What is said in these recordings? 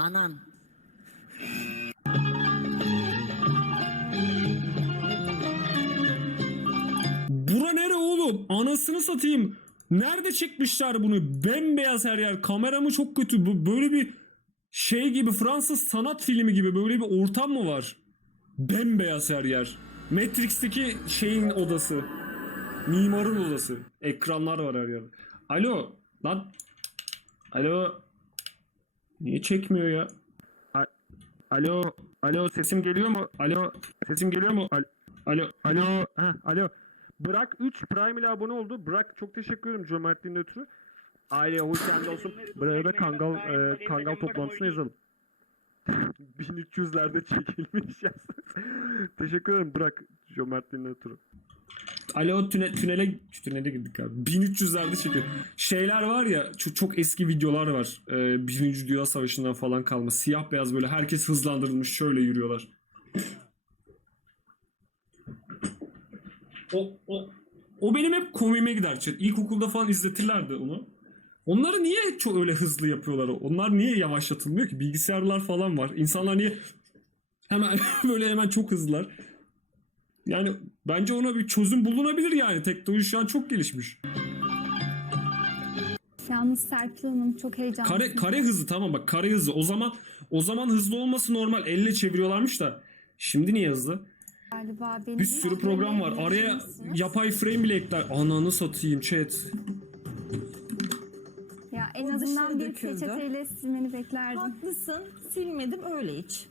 Anan. Bura nere oğlum? Anasını satayım. Nerede çekmişler bunu? Bembeyaz her yer. Kameramı çok kötü. Bu böyle bir şey gibi Fransız sanat filmi gibi böyle bir ortam mı var? Bembeyaz her yer. Matrix'teki şeyin odası. Mimarın odası. Ekranlar var her yerde. Alo. Lan. Alo. Niye çekmiyor ya? Alo. Alo sesim geliyor mu? Alo. Sesim geliyor mu? Al- Alo. Alo. Ha, alo. Bırak 3 Prime ile abone oldu. Bırak çok teşekkür ederim cömertliğinden ötürü. Aileye hoş geldin olsun. Bırak'a da kangal, e, kangal toplantısına yazalım. 1300'lerde çekilmiş yaz. teşekkür ederim Bırak cömertliğinden ötürü. Alo tüne, tünele tünele girdik abi. 1300'lerde çekiyor. Şeyler var ya çok, çok eski videolar var. Ee, Birinci Dünya Savaşı'ndan falan kalma. Siyah beyaz böyle herkes hızlandırılmış şöyle yürüyorlar. O, o, o benim hep komiğime gider. İlkokulda falan izletirlerdi onu. Onları niye çok öyle hızlı yapıyorlar? Onlar niye yavaşlatılmıyor ki? Bilgisayarlar falan var. İnsanlar niye hemen böyle hemen çok hızlılar? Yani bence ona bir çözüm bulunabilir yani. Teknoloji şu an çok gelişmiş. Yalnız Serpil Hanım çok heyecanlı. Kare kare hızı tamam bak kare hızı. O zaman o zaman hızlı olması normal. Elle çeviriyorlarmış da. Şimdi niye hızlı? galiba. Beni Bir sürü program var. Araya yapay frame bile ekler. Ananı satayım chat. Ya en O azından bir döküldü. peçeteyle silmeni beklerdim. Haklısın. Silmedim öyle hiç.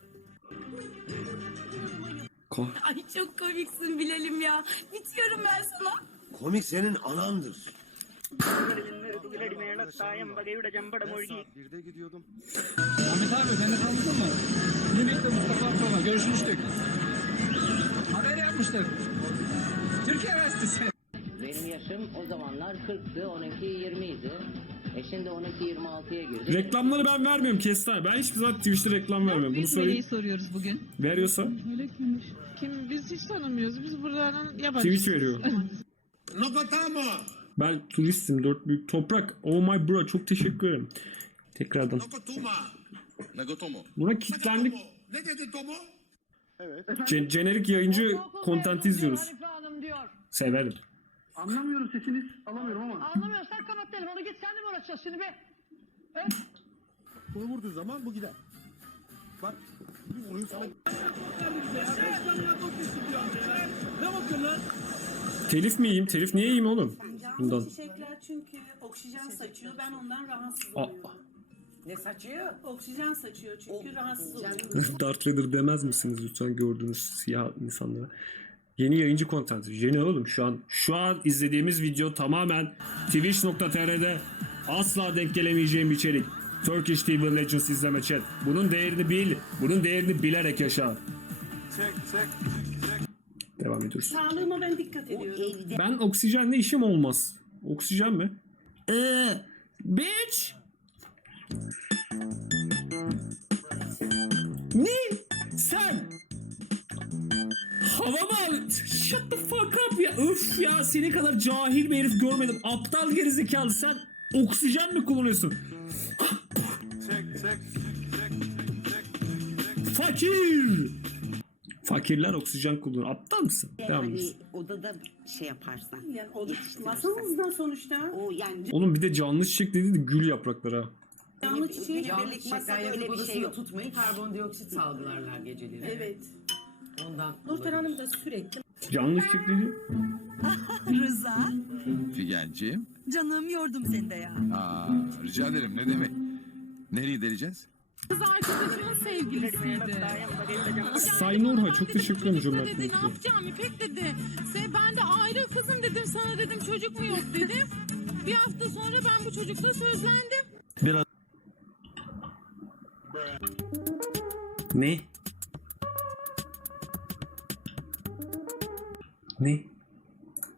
Ka- Ay çok komiksin Bilal'im ya. Bitiyorum ben sana. Komik senin anandır. Birde gidiyordum. Ahmet abi beni tanıdın mı? Limit'te Mustafa Akdoğan'la görüşmüştük. Haber yapmıştık. Türkiye Üniversitesi. Benim yaşım o zamanlar 40'tı, 12 20 idi. E şimdi 12 26'ya girdik. Reklamları ben vermiyorum Kestane. Ben hiçbir zaman Twitch'te reklam vermiyorum. Bunu söyleyeyim. soruyoruz bugün. Veriyorsa Öyle kimmiş? Hiç tanımıyoruz. Biz buranın yabancı. Twitch veriyor. Nakatama. Ben turistim. Dört büyük toprak. Oh my bro. Çok teşekkür ederim. Tekrardan. Nakatuma. Nagotomo. Buna kilitlendik. Ne dedi Tomo? Ce- jenerik yayıncı content izliyoruz. Severim. Anlamıyorum sesiniz alamıyorum ama. Anlamıyorsan kapat telefonu git sen de mi uğraşacaksın şimdi be? Bunu vurduğu zaman bu gider. Bak. Bir vurayım sana. Telif mi yiyeyim? Telif niye yiyeyim oğlum? Bundan. Çiçekler çünkü oksijen saçıyor. Ben ondan rahatsız Aa, oluyorum. Ne saçıyor? Oksijen saçıyor çünkü rahatsız oluyorum. Darth Vader demez misiniz lütfen gördüğünüz siyah insanlara? Yeni yayıncı content. Yeni oğlum şu an şu an izlediğimiz video tamamen twitch.tr'de asla denk gelemeyeceğim bir içerik. Turkish TV Legends izleme chat. Bunun değerini bil. Bunun değerini bilerek yaşa. Devam ediyoruz. Sağlığıma ben dikkat ediyorum. Ben oksijenle işim olmaz. Oksijen mi? Eee bitch. Ne? Sen hava mı? Shut the fuck up ya. Öf ya seni kadar cahil bir herif görmedim. Aptal gerizekalı sen oksijen mi kullanıyorsun? Fakir. Fakirler oksijen kullanıyor. Aptal mısın? Devam Yani ediyoruz. odada şey yaparsan. Yani o masamızda sonuçta O yani Oğlum bir de canlı çiçek dedi de gül yaprakları ha. canlı çiçeği. birlik masada öyle bir şey yok. tutmayı karbondioksit salgılarlar geceleri. Evet. Ondan Nurten Hanım da sürekli Canlı çiçek dedi. Rıza. Figenciğim. Canım yordum seni de ya. Aa, rica ederim ne demek. Nereye deleceğiz? Kız arkadaşımın sevgilisiydi. Say Nurha çok teşekkür ederim dedi, için. ne yapacağım İpek dedi. Se, ben de ayrı kızım dedim sana dedim çocuk mu yok dedim. Bir hafta sonra ben bu çocukla sözlendim. Ne? Ne?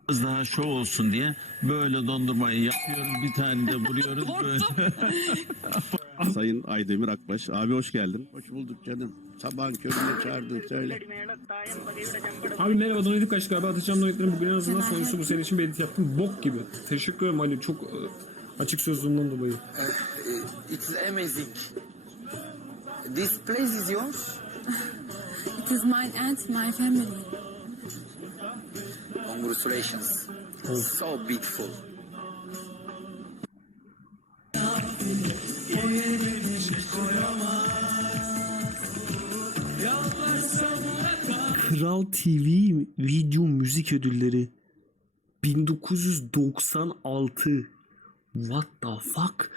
Biraz daha şov olsun diye böyle dondurmayı yapıyoruz. Bir tane de vuruyoruz böyle. Sayın Aydemir Akbaş. Abi hoş geldin. Hoş bulduk canım. Sabahın köründe çağırdın söyle. Abi merhaba Donatip Kaç galiba atacağım donatların bugün en azından sonrası bu senin için bir edit yaptım. Bok gibi. Teşekkür ederim Ali çok e, açık sözlüğünden dolayı. It's amazing. This place is yours? It is mine and my family. Congratulations. So beautiful. Kral TV video müzik ödülleri. 1996 What the fuck?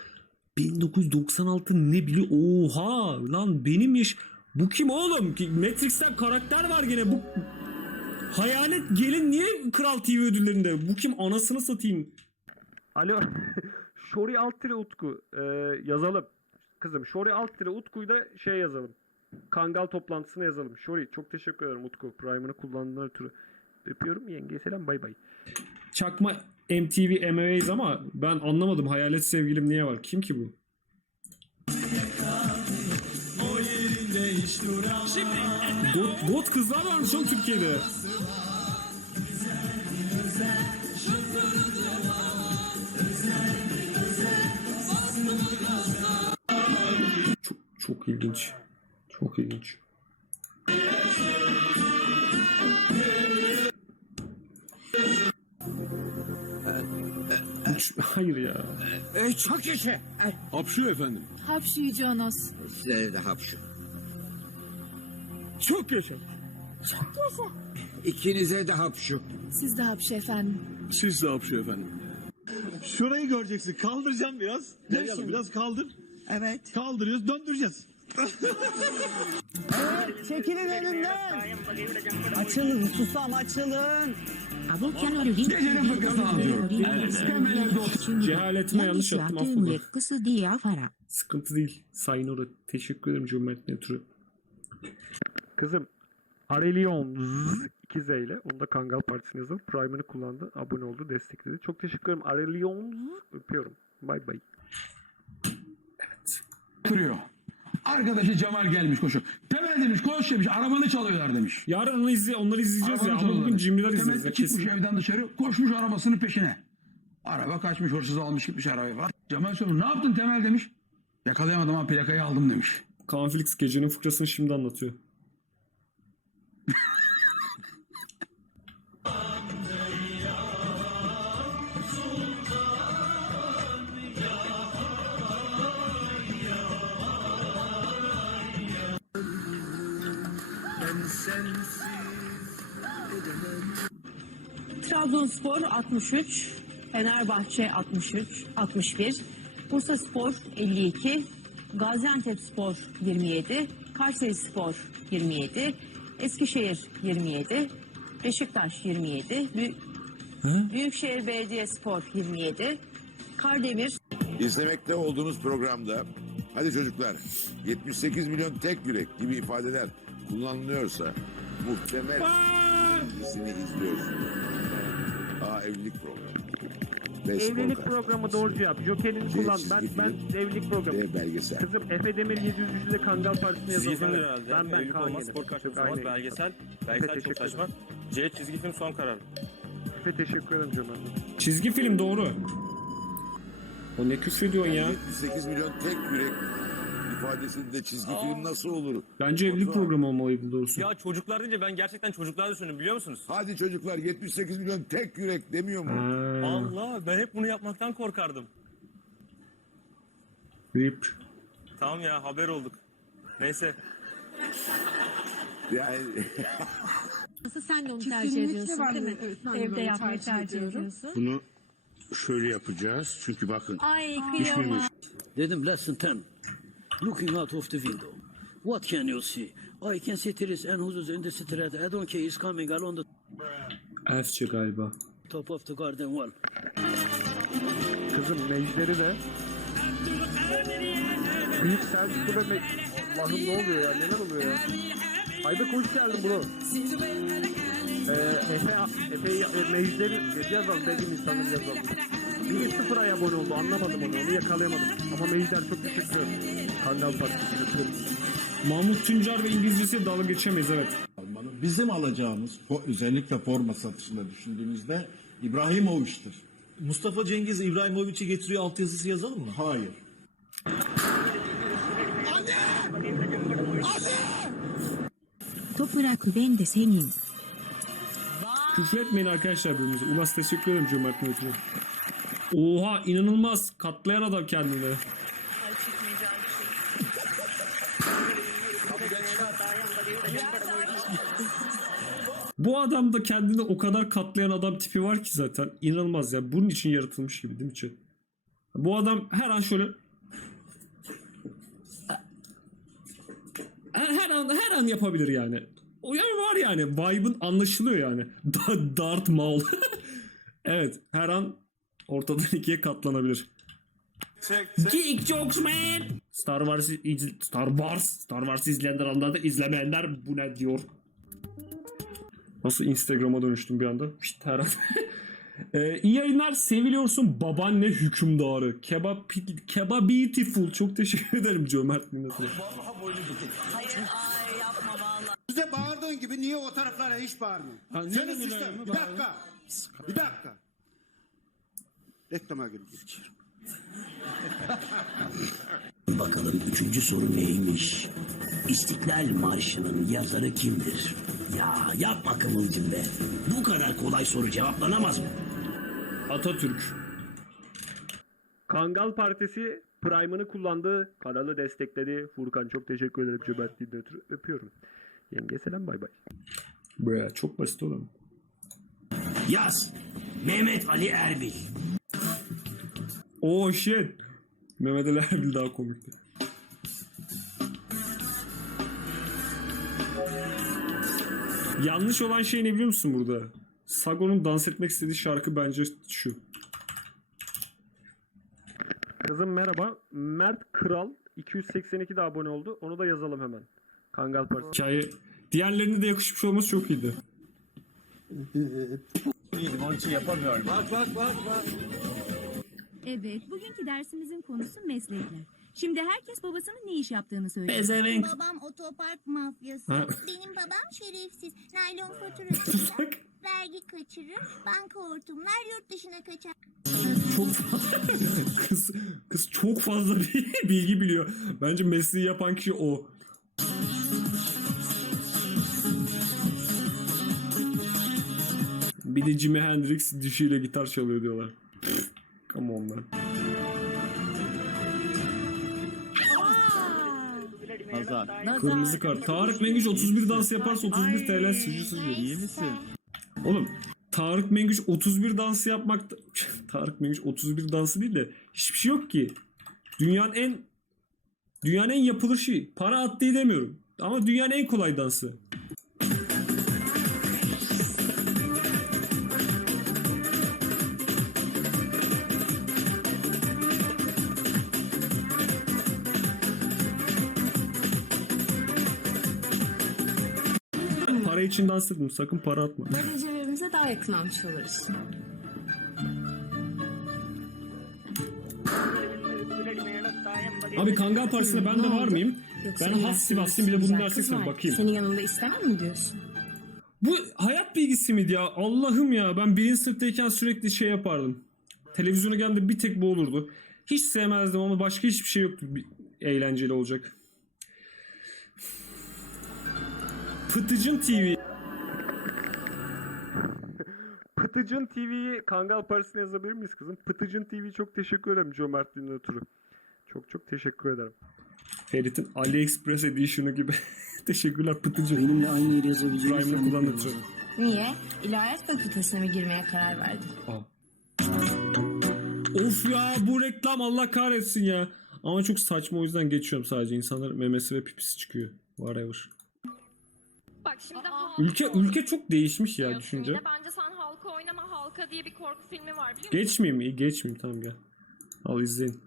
1996 ne biliyor oha! Lan benim yaş bu kim oğlum? Matrix'ten karakter var gene. Bu Hayalet gelin niye Kral TV ödüllerinde? Bu kim? Anasını satayım. Alo. Şori alt Utku. Ee, yazalım. Kızım Şori alt Utku'yu da şey yazalım Kangal toplantısına yazalım. Şori çok teşekkür ederim Utku. Prime'ını kullandığından ötürü. Öpüyorum yenge selam bay bay. Çakma MTV MMA'yiz ama ben anlamadım hayalet sevgilim niye var? Kim ki bu? God, God kızlar varmış oğlum Türkiye'de. Çok, ilginç. Hayır ya. çok yaşa. Hapşu efendim. Hapşıyacağınız. Size de hapşu. Çok yaşa. İkinize de hapşu. Siz de hapşı efendim. Siz de hapşu efendim. Şurayı göreceksin. Kaldıracağım biraz. Derya biraz kaldır. Evet. Kaldırıyoruz, döndüreceğiz. Çekilin önümden. Açılın susam açılın. Cehaletime yanlış attım affola. Sıkıntı değil. Sayın Ora. Teşekkür ederim cömertliğine ötürü. Kızım Arelion 2 Z ile onu da Kangal Partisi'ne yazalım. Prime'ını kullandı. Abone oldu. Destekledi. Çok teşekkür ederim. Arelion öpüyorum. Bay bay. Oturuyor. Arkadaşı Cemal gelmiş koşu. Temel demiş koş demiş arabanı çalıyorlar demiş. Yarın onu izle, onları izleyeceğiz ya. Arabanı Ama çalıyorlar bugün cimriler Temel izleyeceğiz ya çıkmış kesin. evden dışarı koşmuş arabasının peşine. Araba kaçmış hırsız almış gitmiş arabayı var. Cemal soruyor ne yaptın Temel demiş. Yakalayamadım ama plakayı aldım demiş. Kaan Felix gecenin fıkrasını şimdi anlatıyor. Trabzonspor 63, Fenerbahçe 63, 61, Bursaspor 52, Gaziantepspor 27, Kayserispor 27, Eskişehir 27, Beşiktaş 27, Büyük, Büyükşehir Belediyespor 27, Kardemir. İzlemekte olduğunuz programda hadi çocuklar 78 milyon tek yürek gibi ifadeler kullanılıyorsa muhtemel dizisini izliyorsunuz. Evlilik programı. B spor Evlilik programı doğru cevap. Joker'ini C kullan. çizgi Ben ben evlilik programı. D belgesel. Kızım Efe Demir 703'de Kangal Partisi'ne yazalım. Çizgi film herhalde. Ben ben Evlilik olmaz, spor aynı. olmaz, belgesel. Belgesel teşekkür çok saçma. C çizgi film son karar. Efe teşekkür ederim Cömert. Çizgi film doğru. O ne küfür ediyorsun ya? 78 milyon tek yürek ifadesinde çizgi film nasıl olur? Bence evlilik Batuhan. programı olmalıydı doğrusu. Ya çocuklar deyince ben gerçekten çocuklar düşündüm biliyor musunuz? Hadi çocuklar 78 milyon tek yürek demiyor mu? Ha, Allah ben hep bunu yapmaktan korkardım. rip. Tamam ya haber olduk. Neyse. Yani Nasıl sen de onu tercih ediyorsun değil mi? Evde yapmayı tercih ediyorsun. Bunu şöyle yapacağız. Çünkü bakın Ay kıyamam. Dedim lesson 10. Looking out of the window. What can you see? I can see trees and houses in the street. I don't care is coming along the Elfçe galiba. top of the garden wall. Kızım Mejder'i de Büyük Selçuklu ve Me- Allah'ım ne oluyor ya? Neler oluyor ya? Aybek hoş geldin bro. Ee, Efe, Efe, Mejder'i yazalım. Dediğim insanları yazalım. Biri sıfır ay abone oldu. Anlamadım onu. Onu yakalayamadım. Ama Mejder çok teşekkür ederim. Kangal öpüyorum. Mahmut Tuncer ve İngilizcesi dalga geçemeyiz evet. Bizim alacağımız özellikle forma satışında düşündüğümüzde İbrahimovic'tir. Mustafa Cengiz İbrahimovic'i getiriyor altyazısı yazalım mı? Hayır. Toprak ben de senin. Küfür etmeyin arkadaşlar birbirimize. Ulas teşekkür ederim cömertliğin ötürü. Oha inanılmaz. Katlayan adam kendini. Bu adam da kendini o kadar katlayan adam tipi var ki zaten. İnanılmaz ya. Bunun için yaratılmış gibi değil mi chat? Bu adam her an şöyle her, her an her an yapabilir yani. O yani var yani. Vibe'ın anlaşılıyor yani. Da- Darth Maul. evet, her an ortadan ikiye katlanabilir. Geek jokes man. Star Wars Star Wars Star Wars izleyenler anladı. izlemeyenler bu ne diyor? Nasıl Instagram'a dönüştüm bir anda? Şşt, her an. Ee, iyi yayınlar seviliyorsun babaanne hükümdarı. Kebap kebap beautiful. Çok teşekkür ederim cömert minnetine. Bize bağırdığın gibi niye o taraflara hiç bağırmıyor? Senin sistem. Bir dakika. Bir dakika. Reklama girdik. Bakalım üçüncü soru neymiş? İstiklal Marşı'nın yazarı kimdir? Ya yapma Kıvılcım be. Bu kadar kolay soru cevaplanamaz mı? Atatürk. Kangal Partisi Prime'ını kullandı. Kanalı destekledi. Furkan çok teşekkür ederim cömertliğinden ötürü. Öpüyorum. Yenge selam bay bay. Bre çok basit oğlum. Yaz. Mehmet Ali Erbil. Oh shit. Mehmet Ali Erbil daha komikti. Yanlış olan şey ne biliyor musun burada? Sago'nun dans etmek istediği şarkı bence şu. Kızım merhaba. Mert Kral 282 de abone oldu. Onu da yazalım hemen. Kangal Partisi. Hikaye diğerlerine de yakışmış olması çok iyiydi. Bak bak bak bak. Evet, bugünkü dersimizin konusu meslekler. Şimdi herkes babasının ne iş yaptığını söylüyor. Pezevenk. Babam otopark mafyası. Ha. Benim babam şerefsiz. Naylon faturası vergi kaçırır, banka hortumlar yurt dışına kaçar. Çok fazla kız kız çok fazla bir bilgi biliyor. Bence mesleği yapan kişi o. Bir de Jimi Hendrix dişiyle gitar çalıyor diyorlar. Come on man. Nazar. Kırmızı kart. Tarık Mengüç 31 dans yaparsa 31 TL sıcı sıcı. İyi misin? Oğlum Tarık Mengüç 31 dansı yapmak Tarık Mengüç 31 dansı değil de hiçbir şey yok ki. Dünyanın en dünyanın en yapılır şey. Para attığı demiyorum. Ama dünyanın en kolay dansı. Dans ettim. Sakın para atma. Böylece birbirimize daha yakın olmuş oluruz. Abi Kangal Partisi'ne ben de var mıyım? Yoksa Ben has Sivaslıyım bir de bunu güzel dersek bakayım. Senin yanında istemem mi diyorsun? Bu hayat bilgisi miydi ya? Allah'ım ya ben birinci sınıftayken sürekli şey yapardım. Televizyona geldiğimde bir tek bu olurdu. Hiç sevmezdim ama başka hiçbir şey yoktu eğlenceli olacak. Pıtıcın TV. Pıtıcın TV'yi Kangal Partisi'ne yazabilir miyiz kızım? Pıtıcın TV çok teşekkür ederim cömertliğinden ötürü. Çok çok teşekkür ederim. Ferit'in AliExpress Edition'ı gibi. Teşekkürler Pıtıcı. Benimle aynı yeri yazabileceğini Prime'ını kullandığı için. Niye? İlahiyat fakültesine mi girmeye karar verdin? Of ya bu reklam Allah kahretsin ya. Ama çok saçma o yüzden geçiyorum sadece. İnsanların memesi ve pipisi çıkıyor. Whatever. Bak şimdi Ülke ülke çok değişmiş ya düşünce. Bence sen halka oynama. Halka diye bir korku filmi var biliyor Geçmeyeyim mi? İyi geçmeyeyim tamam gel. Al izleyin.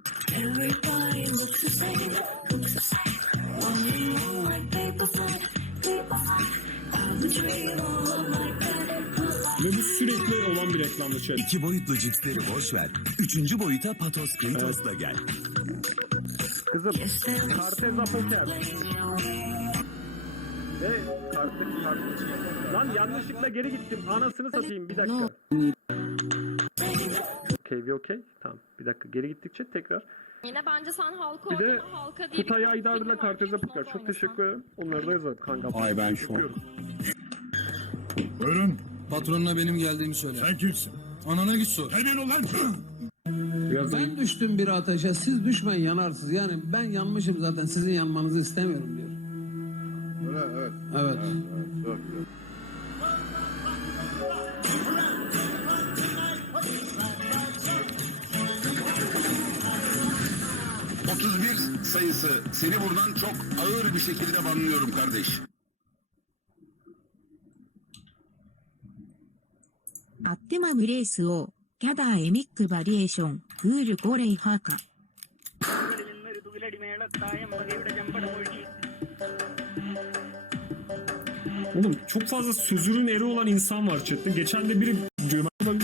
Ve bu sürekli olan bir reklamda chat. İki boyutlu cipsleri boş ver. Üçüncü boyuta Patos Kentos'la gel. Kızım Karteza Poker. Ve kartı kartı. Lan yanlışlıkla geri gittim. Anasını satayım bir dakika. Okey bir okey. Tamam bir dakika geri gittikçe tekrar Yine bence sen halka Bir de oynama, halka değil. Kutay Aydar'la Kartez'e bakar. Çok teşekkür ederim. Onları da yazar kanka. Ay ben şu an. Öpüyorum. Buyurun. Patronuna benim geldiğimi söyle. Sen kimsin? Anana git sor. Hemen ulan. Da Ben düştüm bir ateşe siz düşmeyin yanarsınız. Yani ben yanmışım zaten sizin yanmanızı istemiyorum diyor. Evet. Evet. Çok güzel. sayısı. Seni buradan çok ağır bir şekilde banlıyorum kardeş. アッテマムレースをキャダーエミックバリエーショングールゴレイハーカ Oğlum çok fazla sözürün eri olan insan var chatte. Geçen de biri gömen.